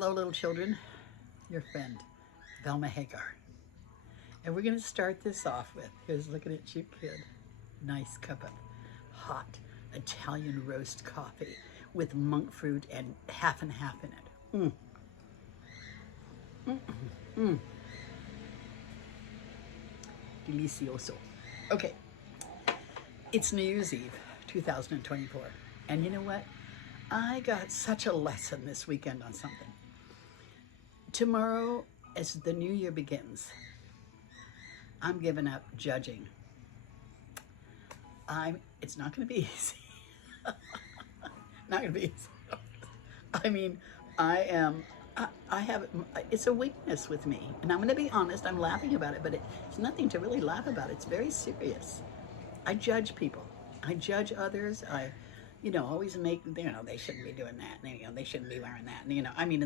Hello, little children. Your friend, Velma Hagar. And we're going to start this off with, here's looking at you, kid. Nice cup of hot Italian roast coffee with monk fruit and half and half in it. Delicioso. Okay, it's New Year's Eve, 2024. And you know what? I got such a lesson this weekend on something. Tomorrow, as the new year begins, I'm giving up judging. It's not going to be easy. Not going to be easy. I mean, it's a weakness with me. And I'm going to be honest, I'm laughing about it, but it's nothing to really laugh about. It's very serious. I judge people. I judge others. I always make, they shouldn't be doing that. They shouldn't be wearing that. And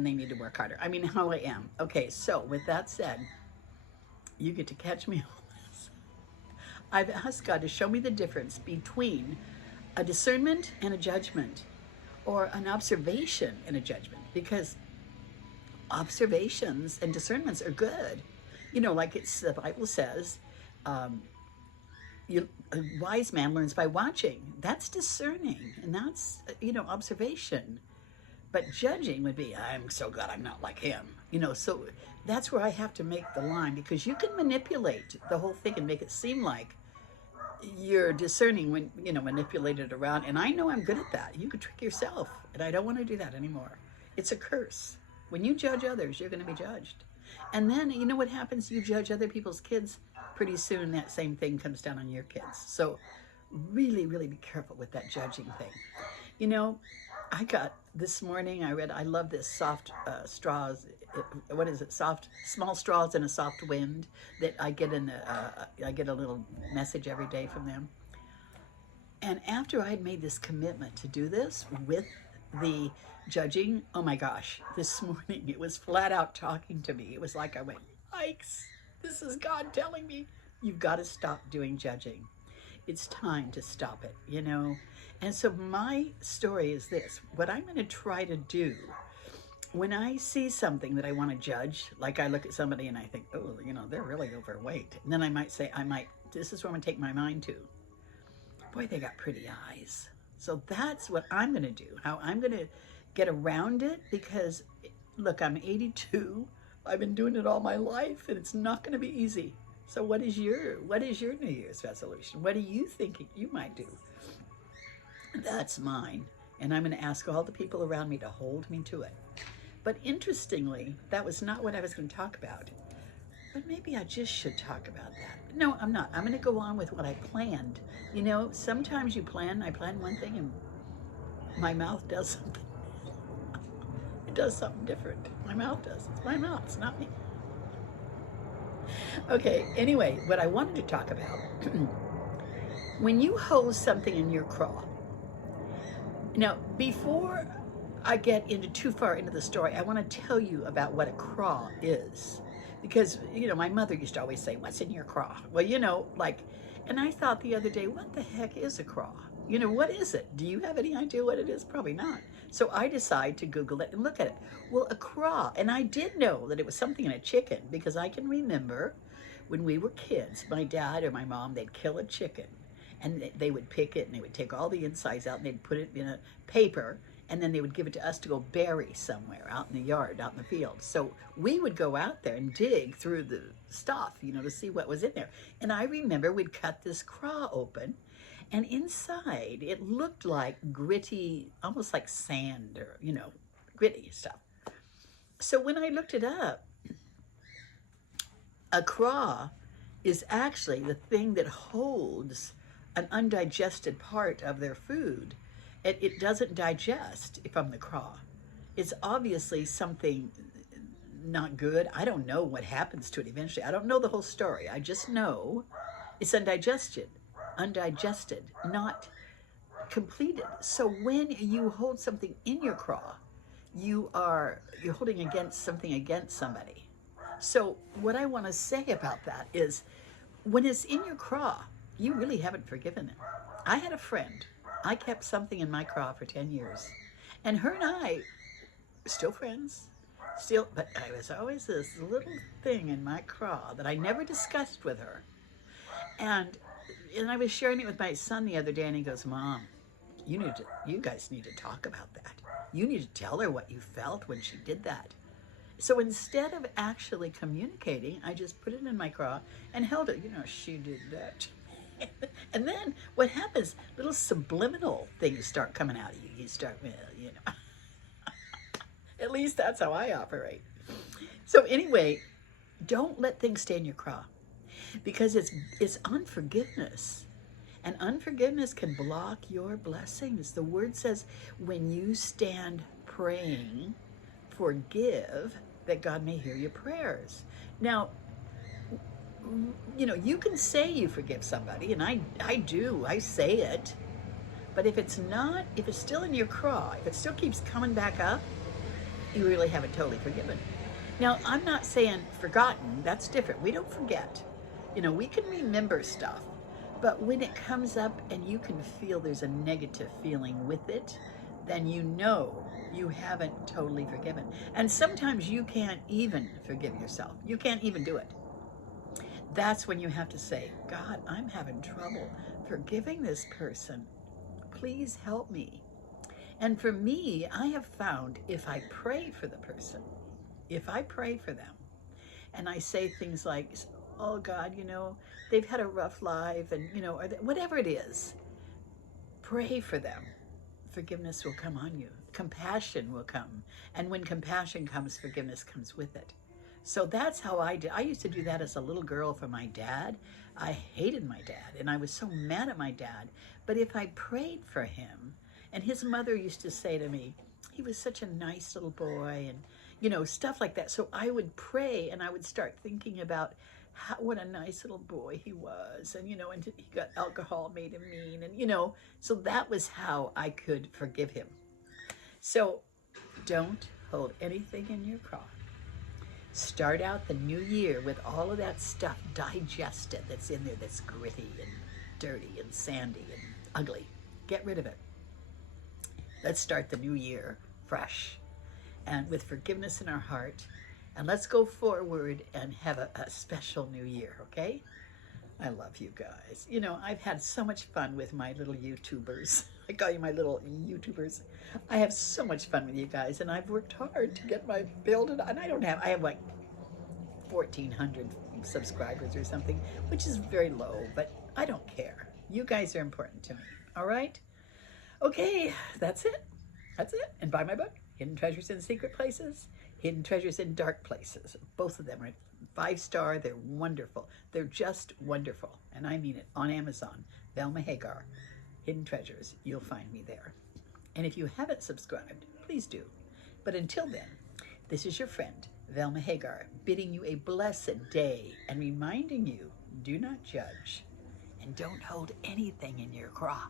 they need to work harder. How I am. Okay, so with that said, you get to catch me on this. I've asked God to show me the difference between a discernment and a judgment, or an observation and a judgment, because observations and discernments are good. Like the Bible says, a wise man learns by watching. That's discerning, and that's, observation. But judging would be, I'm so glad I'm not like him. So that's where I have to make the line, because you can manipulate the whole thing and make it seem like you're discerning when, manipulate it around. And I know I'm good at that. You could trick yourself, and I don't want to do that anymore. It's a curse. When you judge others, you're going to be judged. And then, you know what happens? You judge other people's kids. Pretty soon that same thing comes down on your kids. So really, really be careful with that judging thing. I got this morning, I love this soft straws. What is it? Small straws in a soft wind that I get I get a little message every day from them. And after I had made this commitment to do this with the judging, oh my gosh, this morning it was flat out talking to me. It was like I went, yikes, this is God telling me, you've got to stop doing judging. It's time to stop it, And so my story is this. What I'm going to try to do when I see something that I want to judge, like I look at somebody and I think, oh, they're really overweight. And then I might say, this is where I'm going to take my mind to. Boy, they got pretty eyes. So that's what I'm going to do, how I'm going to get around it, because, look, I'm 82. I've been doing it all my life, and it's not going to be easy. So what is your New Year's resolution? What are you thinking you might do? That's mine. And I'm going to ask all the people around me to hold me to it. But interestingly, that was not what I was going to talk about. But maybe I just should talk about that. No, I'm not. I'm going to go on with what I planned. Sometimes I plan one thing and my mouth does something. It does something different. My mouth does. It's my mouth. It's not me. Okay, anyway, what I wanted to talk about, when you hold something in your craw, now, before I get too far into the story, I want to tell you about what a craw is. Because, my mother used to always say, what's in your craw? Well, and I thought the other day, what the heck is a craw? What is it? Do you have any idea what it is? Probably not. So I decide to Google it and look at it. Well, a craw, and I did know that it was something in a chicken, because I can remember when we were kids, my dad or my mom, they'd kill a chicken, and they would pick it, and they would take all the insides out, and they'd put it in a paper, and then they would give it to us to go bury somewhere out in the yard, out in the field. So we would go out there and dig through the stuff, to see what was in there. And I remember we'd cut this craw open, and inside it looked like gritty, almost like sand, or, gritty stuff. So when I looked it up, a craw is actually the thing that holds an undigested part of their food. It doesn't digest from the craw. It's obviously something not good. I don't know what happens to it eventually. I don't know the whole story. I just know it's undigested, not completed. So when you hold something in your craw, you're holding something against somebody. So what I want to say about that is, when it's in your craw, you really haven't forgiven it. I had a friend. I kept something in my craw for 10 years. And her and I, still friends, Still, but I was always this little thing in my craw that I never discussed with her. And I was sharing it with my son the other day, and he goes, "Mom, you guys need to talk about that. You need to tell her what you felt when she did that." So instead of actually communicating, I just put it in my craw and held it. She did that. And then what happens? Little subliminal things start coming out of you. You start, well. At least that's how I operate. So anyway, don't let things stay in your craw, because it's unforgiveness. And unforgiveness can block your blessings. The word says, when you stand praying, forgive, that God may hear your prayers. Now, you can say you forgive somebody, and I do, I say it. But if it's still in your craw, if it still keeps coming back up, you really haven't totally forgiven. Now, I'm not saying forgotten. That's different. We don't forget. We can remember stuff. But when it comes up and you can feel there's a negative feeling with it, then you haven't totally forgiven. And sometimes you can't even forgive yourself. You can't even do it. That's when you have to say, God, I'm having trouble forgiving this person. Please help me. And for me, I have found if I pray for the person, if I pray for them, and I say things like, oh God, they've had a rough life, and, or whatever it is, pray for them. Forgiveness will come on you. Compassion will come. And when compassion comes, forgiveness comes with it. So that's how I did. I used to do that as a little girl for my dad. I hated my dad, and I was so mad at my dad. But if I prayed for him, and his mother used to say to me, he was such a nice little boy, and, stuff like that. So I would pray, and I would start thinking about what a nice little boy he was. And, and he got alcohol, made him mean. And, so that was how I could forgive him. So don't hold anything in your craw. Start out the new year with all of that stuff digested that's in there, that's gritty and dirty and sandy and ugly. Get rid of it. Let's start the new year fresh and with forgiveness in our heart. And let's go forward and have a special new year, okay? I love you guys. I've had so much fun with my little YouTubers. I call you my little YouTubers. I have so much fun with you guys, and I've worked hard to get my build, and I have like 1,400 subscribers or something, which is very low, but I don't care. You guys are important to me, all right? Okay, that's it. That's it. And buy my book, Hidden Treasures in Secret Places, Hidden Treasures in Dark Places. Both of them are 5-star. They're wonderful. They're just wonderful. And I mean it. On Amazon, Velma Hagar, Hidden Treasures. You'll find me there. And if you haven't subscribed, please do. But until then, this is your friend, Velma Hagar, bidding you a blessed day and reminding you, do not judge and don't hold anything in your craw.